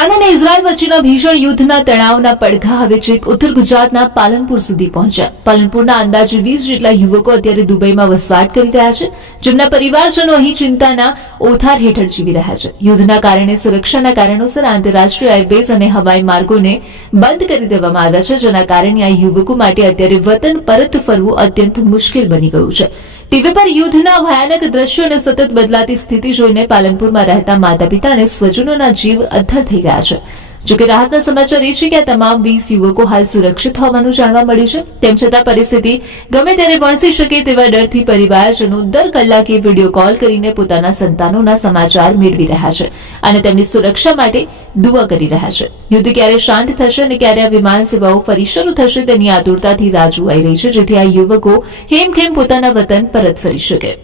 Iran અને Israel વચ્ચેના ભીષણ યુદ્ધના તણાવના પડઘા હવે છેક ઉત્તર ગુજરાતના પાલનપુર સુધી પહોંચ્યા. પાલનપુરના અંદાજે 20 જેટલા યુવકો અત્યારે દુબઈમાં વસવાટ કરી રહ્યા છે, જેમના પરિવારજનો અહીં ચિંતાના ઓથાર હેઠળ જીવી રહ્યા છે. યુદ્ધના કારણે સુરક્ષાના કારણોસર આંતરરાષ્ટ્રીય એરબેઝ અને હવાઈ માર્ગોને બંધ કરી દેવામાં આવ્યા છે, જેના કારણે આ યુવકો માટે અત્યારે વતન પરત ફરવું અત્યંત મુશ્કેલ બની ગયું છે. ટીવી પર યુદ્ધના ભયાનક દ્રશ્યો અને સતત બદલાતી સ્થિતિ જોઈને પાલનપુરમાં રહેતા માતા પિતા અને સ્વજનોના જીવ અદ્ધર થઈ ગયા છે. જોકે રાહતના સમાચાર એ છે કે આ તમામ 20 યુવકો હાલ સુરક્ષિત હોવાનું જાણવા મળ્યું છે. તેમ છતાં પરિસ્થિતિ ગમે ત્યારે વણસી શકે તેવા ડરથી પરિવારજનો દર કલાકે વિડીયો કોલ કરીને પોતાના સંતાનોના સમાચાર મેળવી રહ્યા છે અને તેમની સુરક્ષા માટે દુઆ કરી રહ્યા છે. યુદ્ધ ક્યારે શાંત થશે અને ક્યારે આ વિમાન સેવાઓ ફરી શરૂ થશે તેની આતુરતાથી રાહ જોવાઈ રહી છે, જેથી આ યુવકો હેમખેમ પોતાના વતન પરત ફરી શકે.